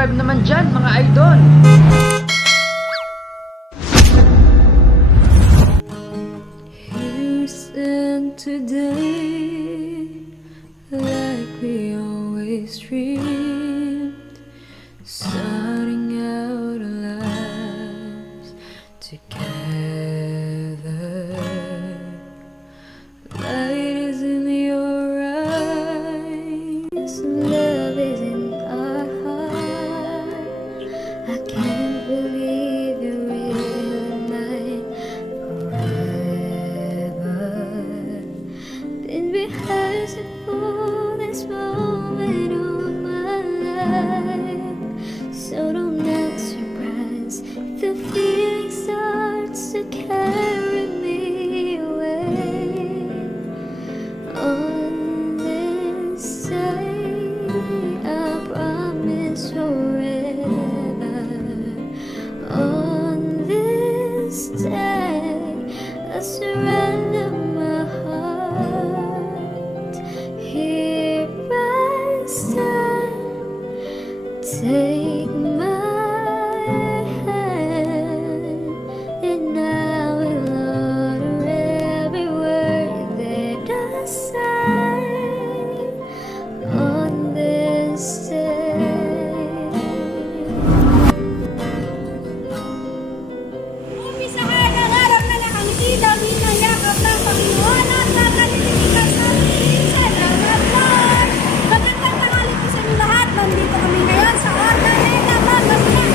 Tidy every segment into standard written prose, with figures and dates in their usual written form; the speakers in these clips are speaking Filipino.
subscribe naman dyan, mga idol. Here's and today, like we always dreamed, starting out our lives together. Light is in your eyes, love is in our heart. I can't believe you're really mine forever. Been rehearsing for this moment all my life, so don't act surprised if the feeling starts to carry me away. On this day, I promise forever. On this day, I surrender my heart. Here I stand, take my hand, and I will honor every word that I say on this day. Umpisahan ang araw na nakangiti, dami ng yakap ng Panginoon at nakalilikas sa ating salamat, Lord. Magandang tanghali po sa inyo lahat. Nandito kami ngayon sa Ordaneta, Pangasinan.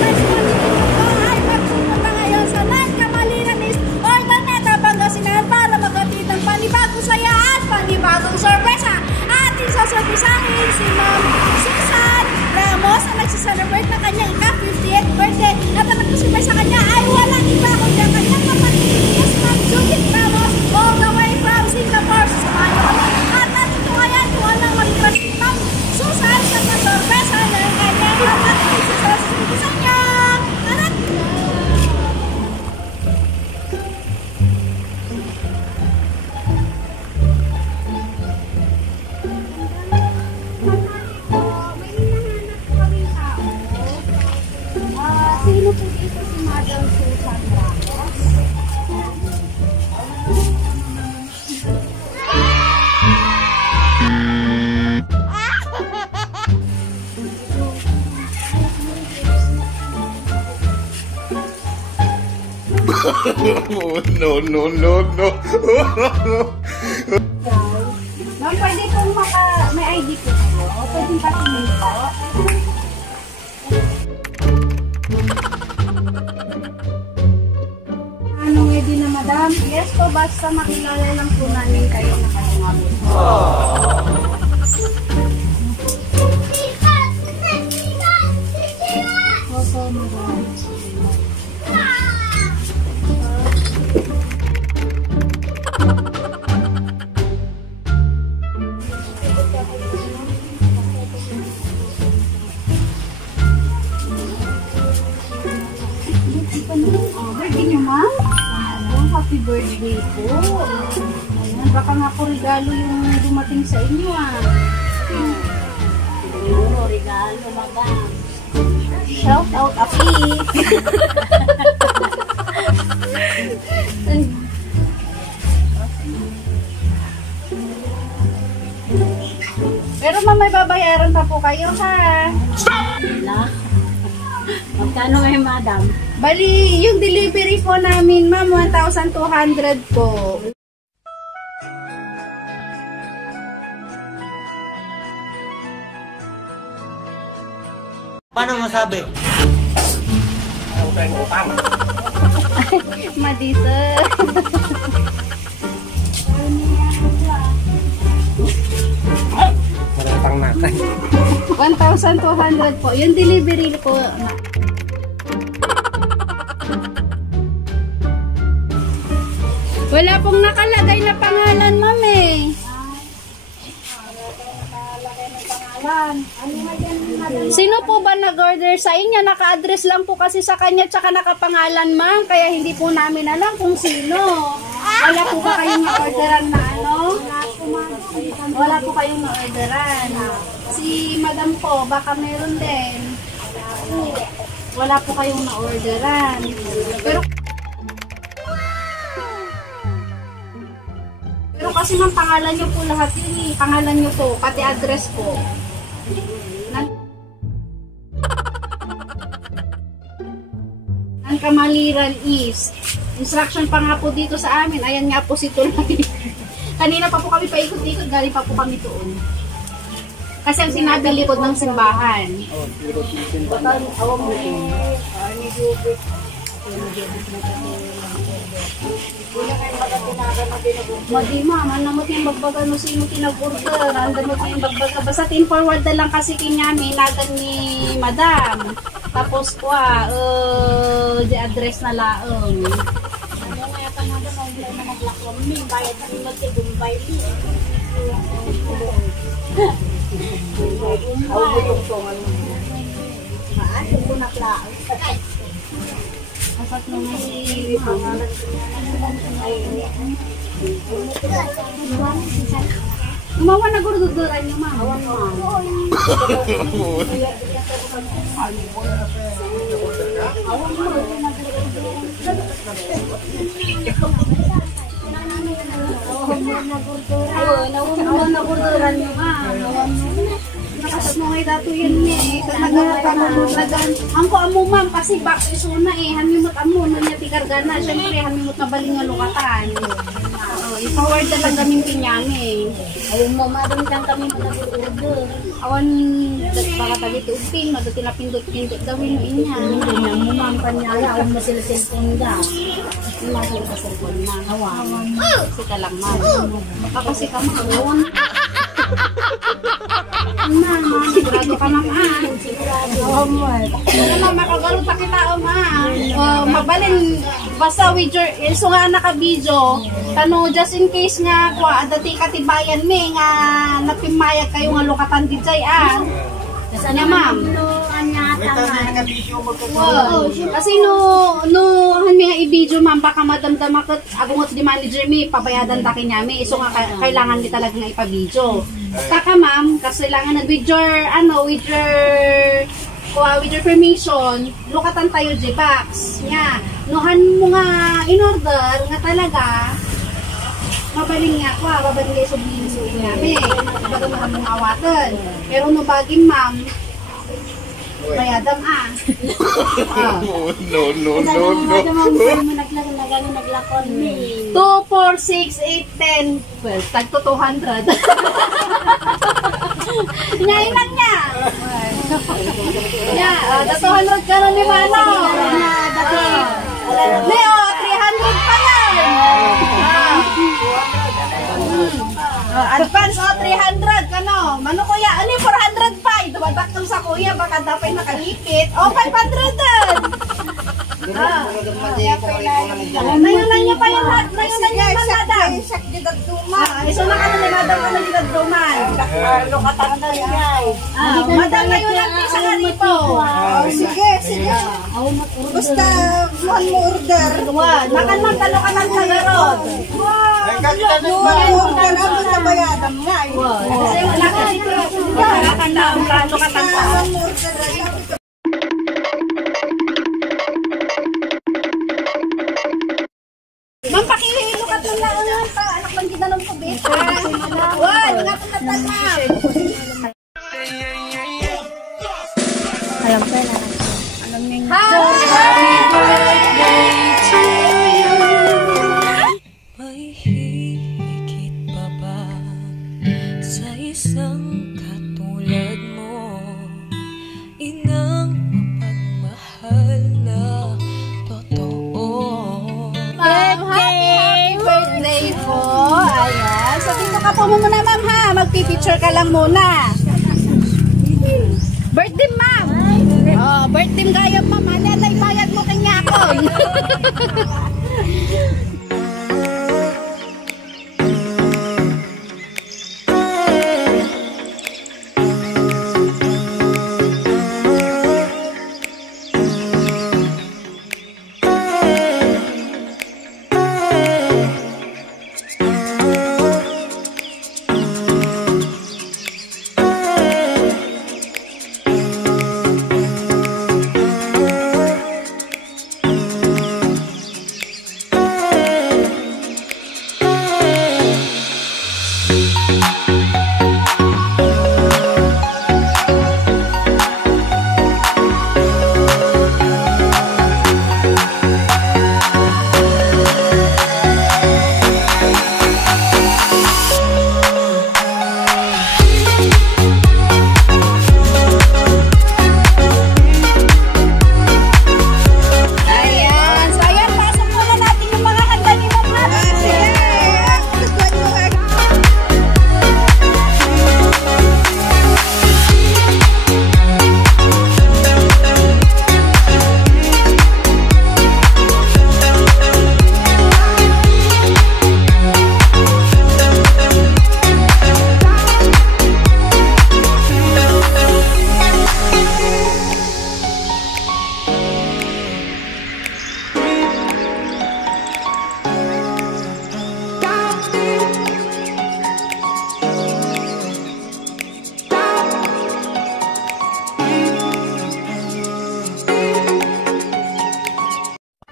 Guys, dito po ay magpupunta ngayon sa Nagkamaliran Ordaneta, Pangasinan para maghatid ng panibagong saya at panibagong sorpresa. Ating sasorpresahin si Ma'am Susan Ramos na nagsiselebrate na kanyang ika-58th birthday. At ang nagsusipay sa kanya ay walang iba kundi ang kanyang kapatid, Miss Ma'am Judith Ramos, all the way from Singapore. Sasamahan niyo kami at nandito kaya kung anong mag-crush ni Ma'am Susan sa pasorpresa ng kanyang kapatid. Sasasabi sa niya. Anak! Sino po dito si Madam Susan Ramos? No. Ma'am, pwede pong may ID po kayo? Pwede patingin po? Ano, ready na madam? Yes po, basta makilala lang po namin kayo na kayo nga po. Opo, madam. Birthday niyo, ma'am? Happy birthday po. Ayan, baka nga po regalo yung dumating sa inyo, ah. Siguro, regalo, madam. Shout out, Api. Pero ma'am, may babayaran pa po kayo, ha? Wala. Magkano ngayon, madam? Bali, yung delivery po namin, ma'am, 1,200 po. Paano masabi? Madisa. Maratang natin. 1,200 po. Yung delivery po. Wala pong nakalagay na pangalan, ma'am eh. Sino po ba nag-order sa inyo? Naka-address lang po kasi sa kanya tsaka nakapangalan, ma'am. Kaya hindi po namin alam kung sino. Wala po ba kayong na-orderan na ano? Wala po kayong na-orderan. Si Madam po, baka meron din. Wala po kayong na-orderan. Pero kasi ma'am, pangalan nyo po lahat yun eh. Pangalan nyo po, pati address po. Ang Kamaliran East. Instruction pa nga po dito sa amin. Ayan nga po si Tulay. Kanina pa po kami paikot-ikot, galing pa po kami doon. Kasi ang sinabi likod ng simbahan. Madi ma'am, namot yung bagbaga no sino kinag-order. Andamot yung bagbaga. Basta tin-forward na lang kasi kinyami, nagan ni Madam. Tapos po di address na laong. Ano nga yata nga daw, hindi na maglakom ni, bayad na nila si Gumbay ni. Maano ko naklaang. Asat nung si Umawa na gurduduran niyo ma'am. Awan mo. Awan mo. Awan na gurduran niyo ma'am. Nakasat mo ngay dato yan eh. Angko amo ma'am kasi back iso na eh. Hamimot amo na niya tikarga na. Siyempre hamimot na baling nga lukatan. I-forward na lang kami pinyami. Ayun mo, madami lang kami mag-order. Awan baka tagi tuupin. Madati na pindot-pindot gawin mo inya. Hindi na mo ma'am kanya. Ayaw mo sila cellphone da. Hindi mo sila sa cellphone na. Awan. Kasi ka lang ma'am. Baka kasi ka ma'am. Awan. Ma'am, sigurado ka ma'am ah. Sigurado. Ano ma'am, makagaluta kita o ma'am. Mabalin, basta with your, so nga naka-video, tano, just in case nga, dati katibayan me, nga napimayag kayo nga lukatan di jay ah. Ano ma'am? Kasi no hami nga i-video ma'am, baka madamdam ako agungot di manager mi, pabayadan ta kinyami. So nga kailangan di talaga nga ipa-video. Taka ma'am, kasi kailangan with your permission, lukatan tayo J-Box. Nga, nuhan mo nga in-order nga talaga, mabaling nga ko, babaling kayo sublihin namin. Baga mong awatan. Pero no bagin ma'am, bayadam ah. No. Naglakon ni. 2, 4, 6, 8, 10, 12, tag to 200. Ngayon lang niya. Da 200 ka na ni Mano. Leo, 300 pa lang. Advance 300 kano. Mano kuya, ano yung 400 pa? Dumadak sa kuya, baka dapat nakalipit. 500 din. Nayon lang niya pa yung lahat. Nayon lang niya pa madam. Iso na ka na ni madam ka na ginagduman. Lukatan na niya. Madam nayon lang sa ganito. Sige. Basta mahal mo order. Nakan man talo ka ng kagarot. Mahal mo order ako sa bayadan nga. Kasi nakan na ang plano ka ng Mahal mo order. Ma'am, pakilukat lang lang naman pa. Anak bang kita ng tubig? Nga kumatan, ma'am. Alam ko na. Alam niyo. Happy birthday to you. May higit pa ba sa isang katulad mo? Inang mapagmahal na totoo. Happy birthday po. Ayan. So, dito ka po muna, ma'am, ha? Magpipicture ka lang muna. Birthday, ma'am. Oh, birthday gayam, ma'am. Ano ay bayad mo kanya ako.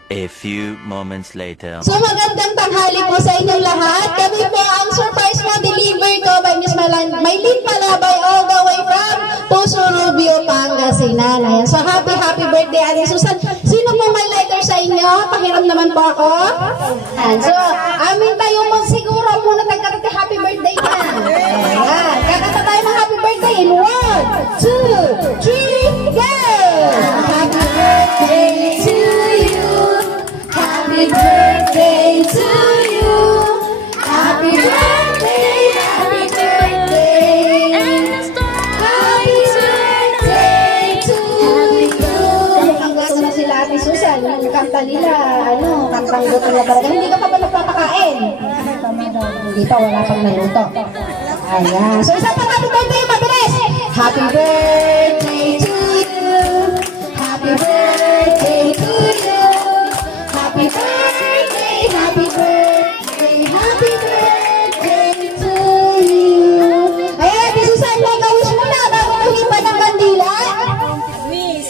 A few moments later. So magandang tanghali po sa inyong lahat. Kami po ang surprise mo deliver ko by Miss Maylene Palabay all the way from Puso Rubio, Pangasinan. Ayan. So happy birthday Ate Susan. Sino po may lighter sa inyo? Pakiram naman po ako. Ayan. So amin tayo siguro muna tagkakita happy birthday na. Ayan. Kakanta tayo ng happy birthday in 1, 2, 3, go! Happy birthday to you. Happy birthday to you. Happy birthday, happy birthday. Happy birthday to you. Kamukha na sila Ate Susan. Yung kanta nila, kantang luto na talaga. Hindi ka pa ba nagpapakain? Hindi pa, wala pang naluto. Ayan. So isa pa happy birthday, mabilis. Happy birthday to you. Happy birthday to you. Happy birthday, happy birthday, happy birthday to you. Ayan, Ate Susan, mag-wish mo na bago mahipan ng kandila. Miss.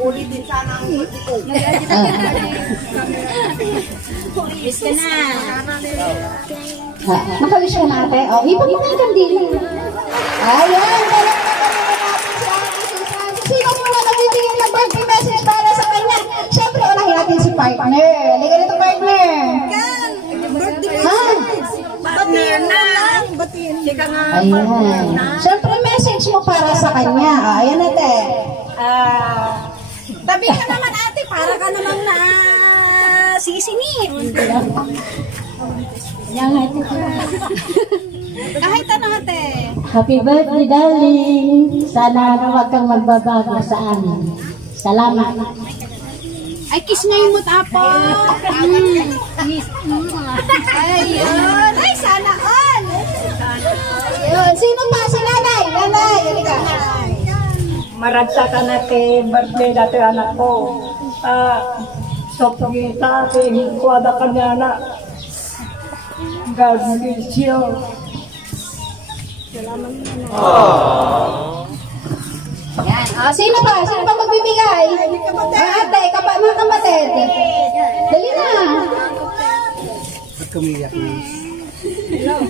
Uulitin sana ang ko. Miss ka na. Maka-wish ka na, ate. O, hipan mo na yung kandila. Ayan, sino muna nagbibigay ng birthday message para sa kanya? Siyempre, unahin natin si partner. Liga nito, partner. Partner na. Sika nga. Ayan. Siyempre, message mo para sa kanya. Ayan ate. Tabi ka naman ate, para ka naman na sisingit. Yan ate. Kahit ano ate. Happy birthday, darling. Sana huwag kang magbabago sa amin. Salamat. Ay, kiss ngayon mo tapo. Ayun. Ay, sana all. Ayun. Sino pa? Si nanay. Nanay. Halika. Maragsa ka na kay birthday dati anak ko. So, pagkita ating kuwada ka niya na. God bless you. Yan. Sino pa? Sino pa magbibigay? Ate, mga kapatid. Dali na.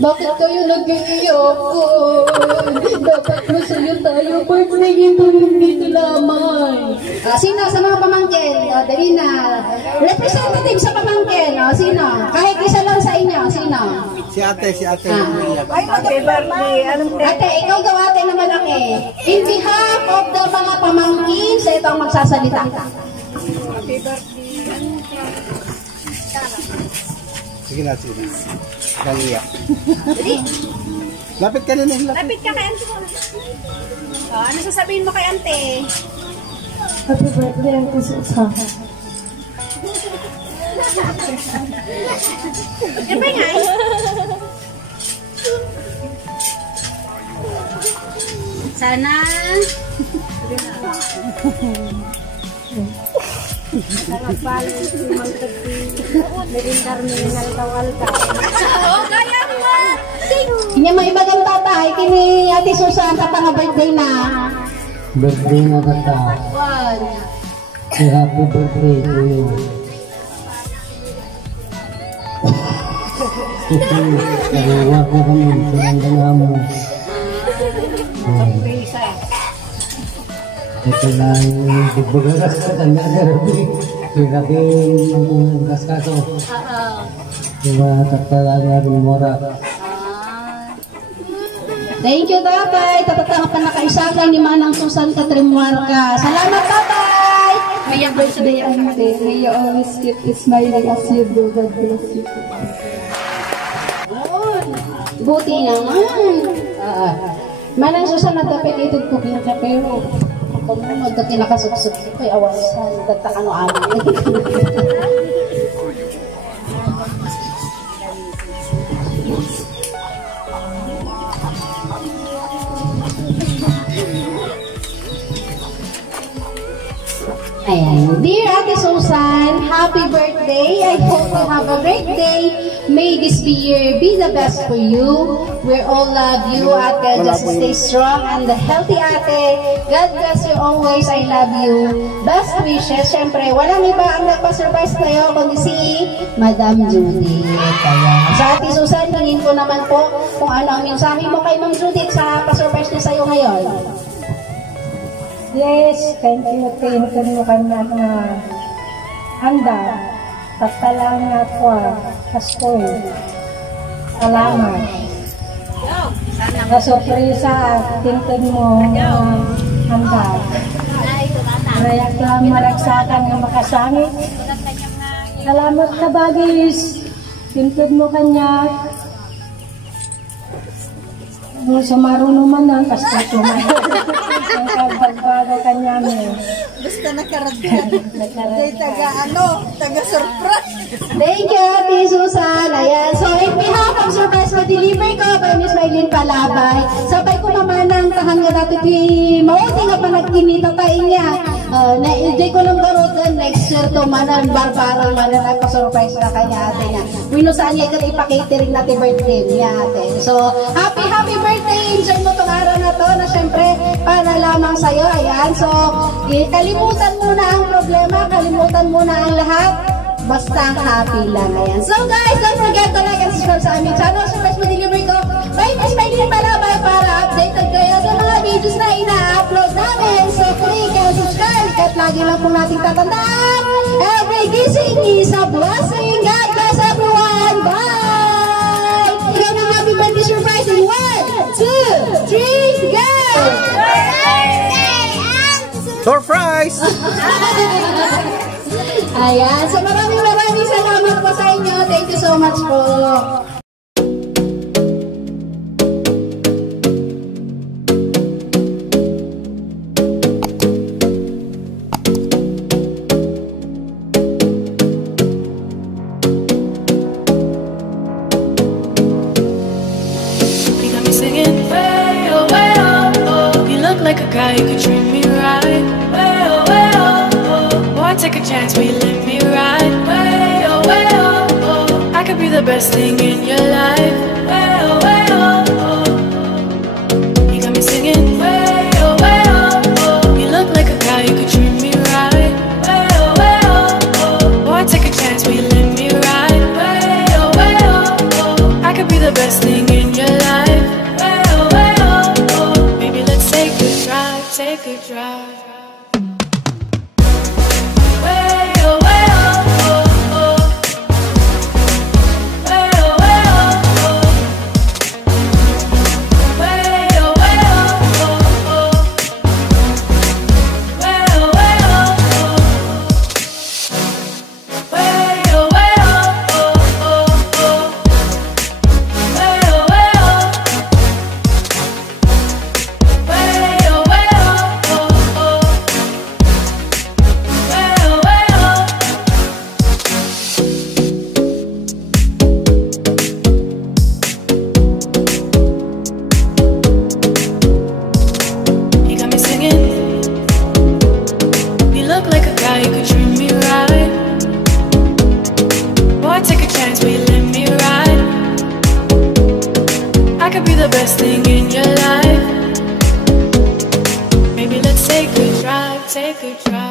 Bakit kayo nag-iiyak ko? Dapat masaya tayo. Birthday ito, hindi lamang. Sino sa mga pamangkin? Dali na. Representative sa pamangkin. Sino? Kahit isa lang sa inyo. Sino? Si ate. Happy birthday. Ate, ikaw daw ate na malaki. In behalf of the mga pamangkin, sa ito ang magsasalita. Happy birthday. Sige na. Kangiyak. Lapit ka na. Lapit ka kay ante mo. Ano sasabihin mo kay ante? Happy birthday, Ate Susan. Siyempre nga eh. Sana kaya mo. Kanya mga ibagang tatay, kini Ate Susan sa nga birthday na. Birthday na kata. Happy birthday to you. Nagawa ko kami sa mga mo. Ito lang, bagagas ka tanda na rin. Grabe yung kaskaso. Diba, tatala nga rin mora. Thank you, tatay. Tatatang nakaisakay ni Manang Susan Katrimuarca. Salamat, tatay! May birthday ante. May you always keep smiling as you do. God bless you. Buti naman. Manang Susan, nagkapititid ko kinakapero. Ako mo, magkati nakasuksok ko. Kaya awan sa nagtakano-ano. Ayan. Dear Ate Susan, happy birthday. I hope you have a great day. May this year be the best for you. We all love you, ate. Just stay strong and healthy, ate. God bless you always. I love you. Best wishes. Siyempre, walang iba ang nagpa-surprise kayo kundi si Madam Judith. Kaya, sa Ate Susan, hingin ko naman po kung ano ang mensahe mo kay Ma'am Judith sa pa-surprise niya sa'yo ngayon. Yes, thank you. Thank you mo kanya na handa. Pagtalang nga po sa school. Salamat. Sa sorpresa, tintin mo handa. Rayak lang maragsakan ng makasangit. Salamat ka, Bagis. Tintin mo kanya. Sa marunong man ang kastato mo. Ang kabagbago kanya mo. Basta nakaragyan. Kaya taga-surprise. Thank you, Ate Susan. Ayan. So, in behalf of surprise na deliver ko by Miss Maylin Palabay, sabay ko mamanang tahan nga dati ti mauti nga pa nagkinita tayo niya. Na-ilday ko lang garotan next year to manan barbarang manan ay pa-surprise na kanya ate niya. Winusaan niya ito ipakatering natin birthday niya ate. So, happy birthday! Enjoy mo tong araw na to na syempre para lamang sa'yo. Ayan. So, kalimutan mo na ang problema, kalimutan mo na ang lahat. Basta happy lang. Ayan. So guys, don't forget to like and subscribe sa aming channel. Surprise mo delivery ko by Miss Maylin Palabay para updated kayo sa mga videos na ina-upload namin. So click and subscribe. Kahit lagi lang po natin tatandaan. Every gising is a blessing. God bless everyone. Bye! Ikaw na happy birthday surprise in 1, 2, 3, go! Surprise! Ayan. So maraming salamat po sa inyo. Thank you so much po. You got me singing way oh, oh. You look like a guy who could treat me right. Way oh, oh. Boy, take a chance, will you let me ride? Way oh, oh. I could be the best thing in your life. Way oh, oh. You got me singing way oh, oh. You look like a guy who could treat me right. Way oh. Boy, take a chance, will you let me ride? Way oh. I could be the best thing in your life. Way oh. Maybe let's take a drive, take a drive. The best thing in your life. Maybe let's take a drive, take a drive.